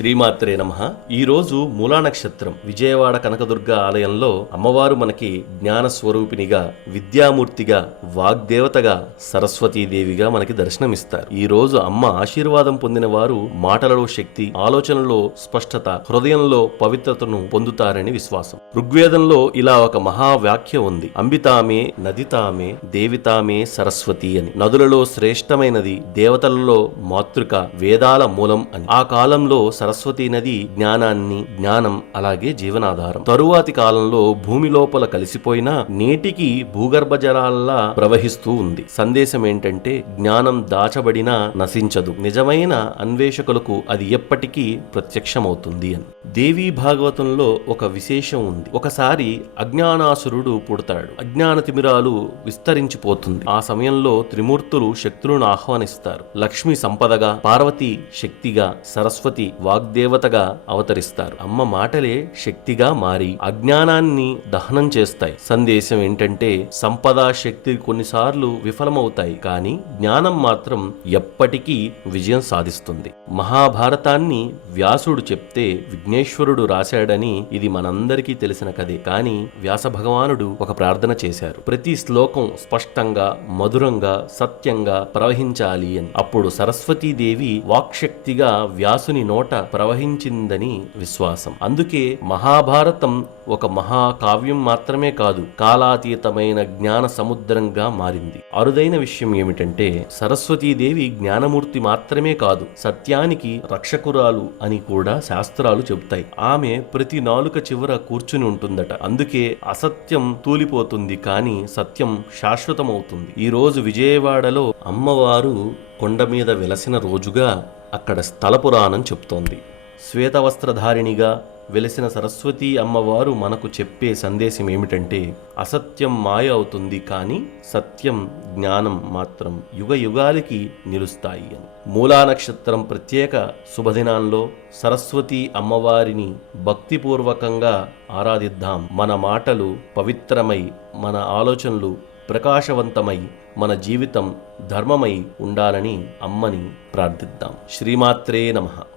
శ్రీమాత్రే నమః. ఈరోజు మూలా నక్షత్రం. విజయవాడ కనకదుర్గ ఆలయంలో అమ్మవారు మనకి జ్ఞాన స్వరూపినిగా, విద్యామూర్తిగా, వాగ్దేవతగా, సరస్వతీదేవిగా మనకి దర్శనమిస్తారు. ఈ రోజు అమ్మ ఆశీర్వాదం పొందిన వారు మాటలలో శక్తి, ఆలోచనలో స్పష్టత, హృదయంలో పవిత్రతను పొందుతారని విశ్వాసం. ఋగ్వేదంలో ఇలా ఒక మహావాక్య ఉంది: అంబితామే నదితామే దేవితామే సరస్వతి అని. నదులలో శ్రేష్టమైనది, దేవతలలో మాతృక, వేదాల మూలం అని. ఆ కాలంలో సరస్వతీ నది జ్ఞానం అలాగే జీవనాధారం. తరువాతి కాలంలో భూమి లోపల కలిసిపోయినా నేటికి భూగర్భ జలాల్లా ప్రవహిస్తూ ఉంది. సందేశం ఏంటంటే జ్ఞానం దాచబడినా నశించదు, నిజమైన అన్వేషకులకు అది ఎప్పటికీ ప్రత్యక్షమవుతుంది అని. దేవీ భాగవతంలో ఒక విశేషం ఉంది. ఒకసారి అజ్ఞానాసురుడు పుడతాడు. అజ్ఞాన తిమిరాలు విస్తరించిపోతుంది. ఆ సమయంలో త్రిమూర్తులు శక్తులను ఆహ్వానిస్తారు. లక్ష్మి సంపదగా, పార్వతి శక్తిగా, సరస్వతి వాగ్దేవతగా అవతరిస్తారు. అమ్మ మాటలే శక్తిగా మారి అజ్ఞానాన్ని దహనం చేస్తాయి. సందేశం ఏంటంటే సంపద, శక్తి కొన్నిసార్లు విఫలమవుతాయి, కానీ జ్ఞానం మాత్రం ఎప్పటికీ విజయం సాధిస్తుంది. మహాభారతాన్ని వ్యాసుడు చెప్తే విఘ్నేశ్వరుడు రాశాడని ఇది మనందరికీ తెలిసిన కథే. కానీ వ్యాస భగవానుడు ఒక ప్రార్థన చేశారు: ప్రతి శ్లోకం స్పష్టంగా, మధురంగా, సత్యంగా ప్రవహించాలి అని. అప్పుడు సరస్వతీదేవి వాక్శక్తిగా వ్యాసుని నోట ప్రవహించిందని విశ్వాసం. అందుకే మహాభారతం ఒక మహాకావ్యం మాత్రమే కాదు, కాలాతీతమైన జ్ఞాన సముద్రంగా మారింది. అరుదైన విషయం ఏమిటంటే సరస్వతీదేవి జ్ఞానమూర్తి మాత్రమే కాదు, సత్యానికి రక్షకురాలు అని కూడా శాస్త్రాలు చెబుతాయి. ఆమె ప్రతి నాలుక చివర కూర్చుని ఉంటుందట. అందుకే అసత్యం తూలిపోతుంది, కానీ సత్యం శాశ్వతమవుతుంది. ఈ రోజు విజయవాడలో అమ్మవారు కొండ మీద వెలసిన రోజుగా అక్కడ స్థల పురాణం చెప్తోంది. శ్వేతవస్త్రధారిణిగా వెలిసిన సరస్వతీ అమ్మవారు మనకు చెప్పే సందేశం ఏమిటంటే అసత్యం మాయ అవుతుంది, కానీ సత్యం, జ్ఞానం మాత్రం యుగ యుగాలకి నిలుస్తాయి అని. మూలా నక్షత్రం ప్రత్యేక శుభదినాల్లో సరస్వతీ అమ్మవారిని భక్తిపూర్వకంగా ఆరాధిద్దాం. మన మాటలు పవిత్రమై, మన ఆలోచనలు ప్రకాశవంతమై, మన జీవితం ధర్మమై ఉండాలని అమ్మని ప్రార్థిద్దాం. శ్రీమాత్రే నమః.